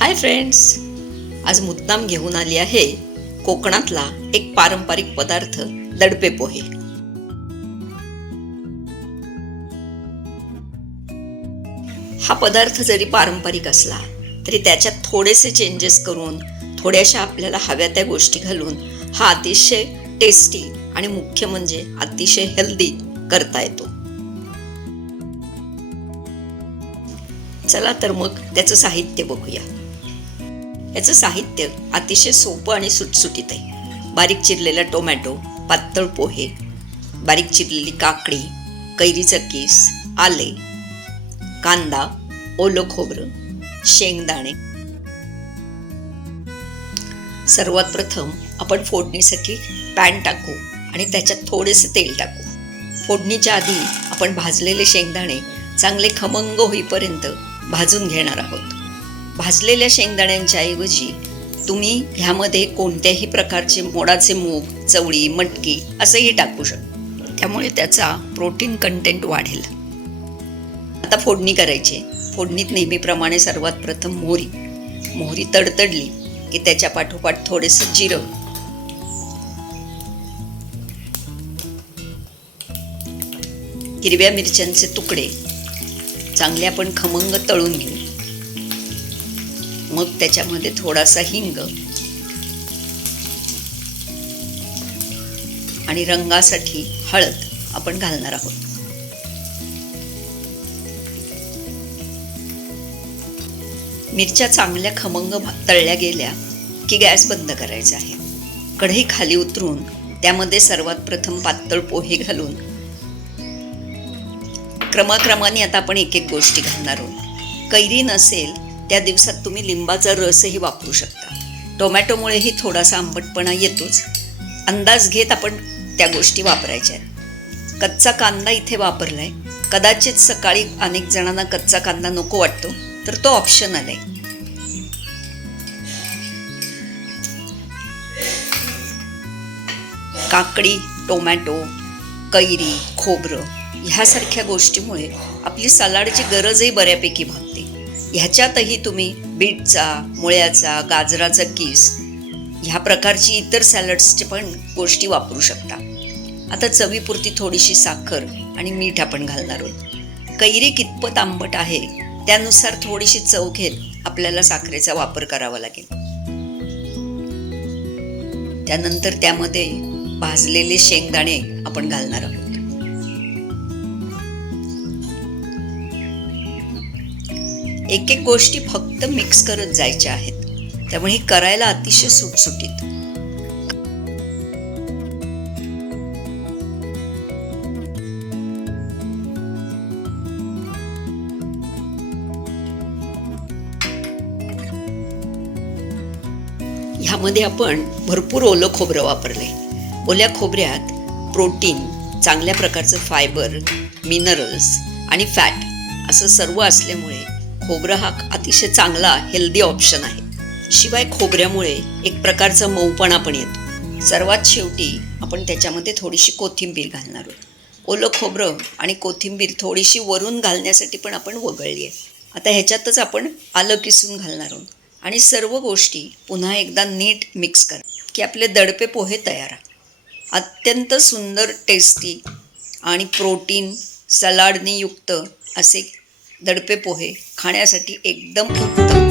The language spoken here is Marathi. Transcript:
हाय फ्रेंड्स, आज मुद्दाम घेऊन आली आहे कोकणातला एक पारंपरिक पदार्थ दडपे पोहे. हा पदार्थ जरी पारंपरिक असला तरी त्याच्यात थोडेसे चेंजेस करून थोड्याशा आपल्याला हव्या त्या गोष्टी घालून हा अतिशय टेस्टी आणि मुख्य म्हणजे अतिशय हेल्दी करता येतो. चला तर मग त्याचं साहित्य बघूया. याचं साहित्य अतिशय सोपं आणि सुटसुटीत आहे. बारीक चिरलेला टोमॅटो, पातळ पोहे, बारीक चिरलेली काकडी, कैरीचं किस, आले, कांदा, ओलं खोबरं, शेंगदाणे. सर्वात प्रथम आपण फोडणीसाठी पॅन टाकू आणि त्याच्यात थोडेसे तेल टाकू. फोडणीच्या आधी आपण भाजलेले शेंगदाणे चांगले खमंग होईपर्यंत भाजून घेणार आहोत. भाजलेल्या शेंगदाण्यांच्या ऐवजी तुम्ही ह्यामध्ये कोणत्याही प्रकारचे मोडाचे मूग, चवळी, मटकी असंही टाकू शकता. त्यामुळे त्याचा प्रोटीन कंटेंट वाढेल. आता फोडणी करायची. फोडणीत नेहमीप्रमाणे सर्वात प्रथम मोहरी तडतडली की त्याच्या पाठोपाठ थोडेसे जिरं, हिरव्या मिरच्यांचे तुकडे चांगले आपण खमंग तळून घेऊ. मग त्याच्यामध्ये थोडासा हिंग आणि रंगासाठी हळद आपण घालणार आहोत. मिरच्या चांगल्या खमंग तळल्या गेल्या की गॅस बंद करायचा आहे. कढई खाली उतरून त्यामध्ये सर्वात प्रथम पातळ पोहे घालून क्रमाक्रमाने आता आपण एक एक गोष्टी घालणार आहोत. कैरी नसेल त्या दिवसात तुम्ही लिंबाचा रसही वापरू शकता. टोमॅटोमुळेही थोडासा आंबटपणा येतोच. अंदाज घेत आपण त्या गोष्टी वापरायच्या आहेत. कच्चा कांदा इथे वापरलाय. कदाचित सकाळी अनेक जणांना कच्चा कांदा नको वाटतो तर तो ऑप्शनल आहे. काकडी, टोमॅटो, कैरी, खोबरं ह्यासारख्या गोष्टीमुळे आपली सलाडची गरजही बऱ्यापैकी भागते. ह्याच्यातही तुम्ही बीटचा, मुळ्याचा, गाजराचा किस ह्या प्रकारची इतर सॅलड्सचे पण गोष्टी वापरू शकता. आता चवीपुरती थोडीशी साखर आणि मीठ आपण घालणार आहोत. कैरी कितपत आंबट आहे त्यानुसार थोडीशी चव घेत आपल्याला साखरेचा वापर करावा लागेल. त्यानंतर त्यामध्ये भाजलेले शेंगदाणे आपण घालणार आहोत. एक एक गोष्टी फक्त मिक्स करत जायच्या आहेत. त्यामुळे हे करायला अतिशय सुटसुटीत. ह्यामध्ये आपण भरपूर ओलं खोबरं वापरले. ओल्या खोबऱ्यात प्रोटीन, चांगल्या प्रकारचं फायबर, मिनरल्स आणि फॅट असं सर्व असल्यामुळे खोबरं हा अतिशय चांगला हेल्दी ऑप्शन आहे. शिवाय खोबऱ्यामुळे एक प्रकारचा मऊपणा पण येतो. सर्वात शेवटी आपण त्याच्यामध्ये थोडीशी कोथिंबीर घालणार आहोत. ओलं खोबरं आणि कोथिंबीर थोडीशी वरून घालण्यासाठी पण आपण वगळली आहे. आता ह्याच्यातच आपण आलं किसून घालणार आहोत आणि सर्व गोष्टी पुन्हा एकदा नीट मिक्स करा की आपले दडपे पोहे तयार. अत्यंत सुंदर, टेस्टी आणि प्रोटीन सलाडनी युक्त असे दडपे पोहे खाण्यासाठी एकदम उत्तम.